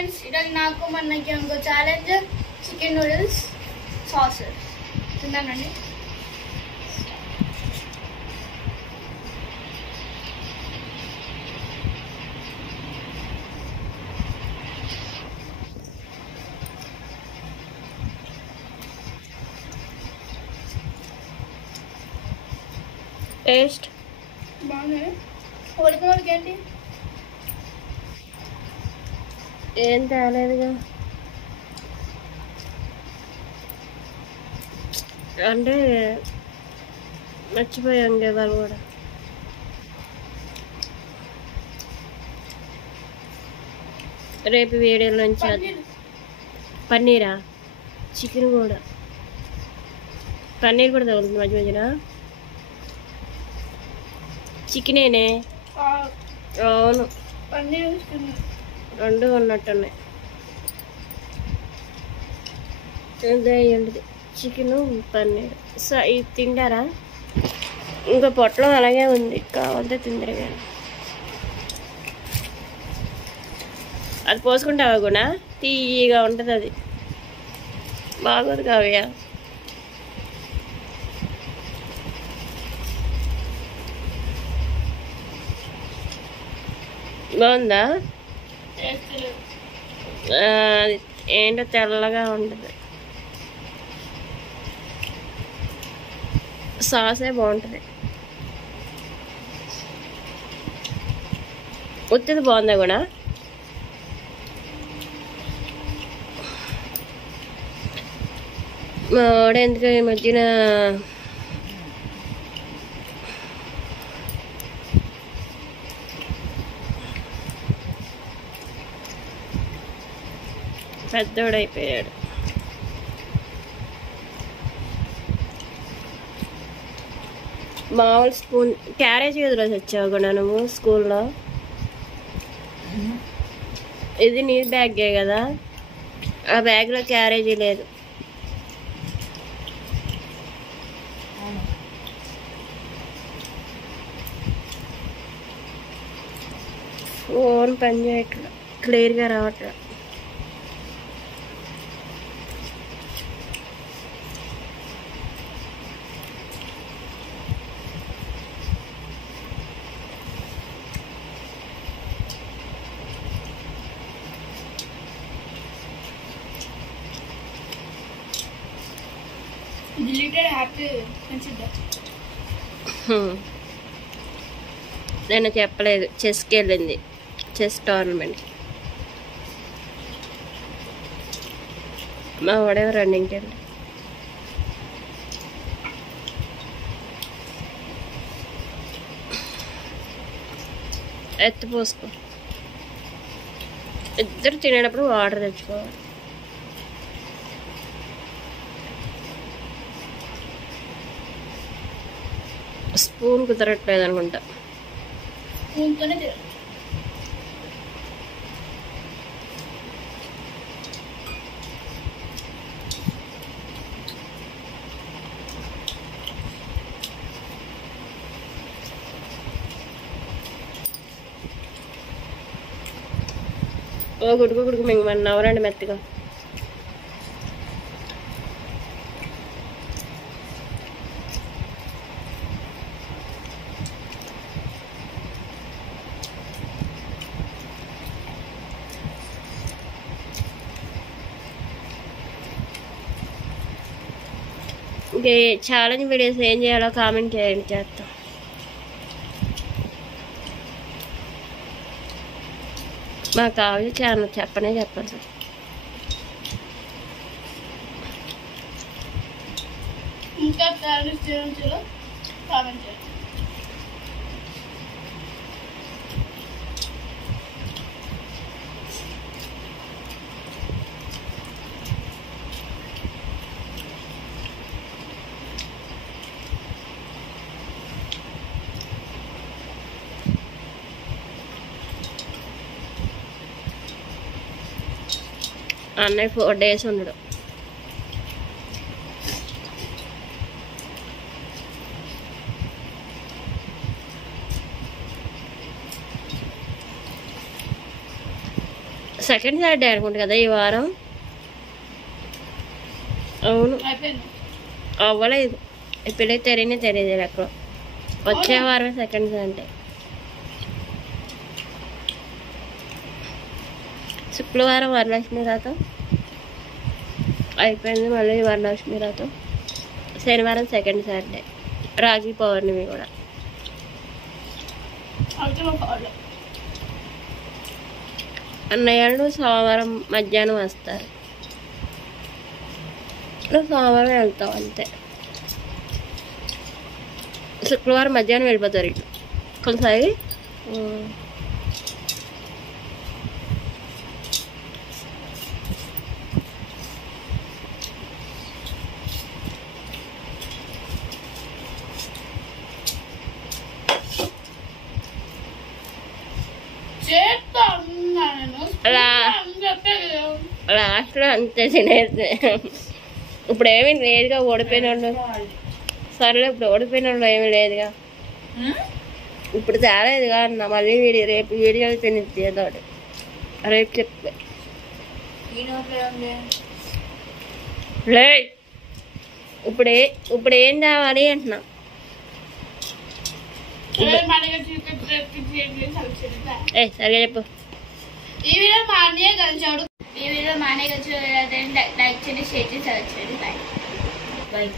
Friends, ఈరోజు నాకు మనకి ఇంకో ఛాలెంజ్ చికెన్ నూడిల్స్ సాస్ తిన్నానండి. టేస్ట్ బాగుంది. ఉడికినోడికి ఏంటి ఏం తేలేదుగా, అంటే మర్చిపోయాం కదా కూడా. రేపు వీడియోల నుంచి పన్నీరా, చికెన్ కూడా, పన్నీర్ కూడా తగులుతుంది మధ్య మధ్యన. చికెనేనే, అవును, పన్నీర్ రెండు ఉన్నట్టున్నాయి. అదేంటిది చికెను పన్నీర్. ఇది తింటారా? ఇంకా పొట్టలో అలాగే ఉంది, కావాలంటే తిందరు కానీ. అది పోసుకుంటావా కూడా? తీయగా ఉంటుంది అది, బాగోదు కావ్య. బాగుందా? ఏంటో తెల్లగా ఉంటుంది, సాసే బాగుంటుంది. ఉత్తిది బాగుందా కూడా? మా వాడు ఎందుకు ఈ మధ్యన పెద్దోడైపోయాడు. మామూలు స్పూన్ క్యారేజ్ రోజు వచ్చావు కూడా నువ్వు స్కూల్లో. ఇది నీ బ్యాగే కదా, ఆ బ్యాగ్లో క్యారేజీ లేదు. ఫోన్ పని చేయట్లా, క్లియర్గా రావట్లేదు. నేను చెప్పలేదు, చెస్కి వెళ్ళింది, చెస్ టోర్నమెంట్. మా వాడేమో రన్నింగ్కి వెళ్ళి. ఎత్తి పోసుకో, ఇద్దరు తినేటప్పుడు వాటర్ తెచ్చుకోవాలి. స్పూన్ కుదరట్లేదు అనుకుంటా. ఓ గుడుకు గుడుకు మేము 1 అవర్ అండి మెత్తగా. ఇంకే ఛాలెంజ్ వీడియోస్ ఏం చేయాలో కామెంట్ చేయండి, చేస్తాం. మా కావ్య ఛానల్ చెప్పనే చెప్పాలి సార్. ఇంకా ఛాలెంజ్ చేయాలో కామెంట్ చేయండి. అన్నయ్య 4 days ఉండడు. సెకండ్ సాటర్డే అనుకుంటా కదా ఈ వారం. అవును అవ్వలేదు, ఇప్పుడే తెలియదు ఎక్కడ. వచ్చే వారం సెకండ్ సాటర్డే. శుక్రవారం వరలక్ష్మి వ్రతం అయిపోయింది, మళ్ళీ వరలక్ష్మి వ్రతం. శనివారం సెకండ్ సాటర్డే, రాఖీ పౌర్ణమి కూడా. అన్నయ్యలు సోమవారం మధ్యాహ్నం వస్తారు, నువ్వు సోమవారం వెళ్తావు అంతే. శుక్రవారం మధ్యాహ్నం వెళ్ళిపోతారు ఇటు కొనసాగి. లాస్ట్లో అంతే తినేది. ఇప్పుడు ఏమీ లేదుగా, ఓడిపోయిన వాళ్ళు. సరేలే, ఇప్పుడు ఓడిపోయిన వాళ్ళు ఏమీ లేదుగా, ఇప్పుడు తేలేదుగా అన్న. మళ్ళీ రేపు వీడియోలు తినిద్ది ఏదో రేపు చెప్పే లే. ఇప్పుడు ఏం కావాలి అంటున్నా. సరిగా చెప్పు. ఈ వీడియో మా అన్నయ్య కలిసాడు. లైక్ చేయండి, షేర్ చేసి, సబ్స్క్రైబ్ చేయండి. బాయ్.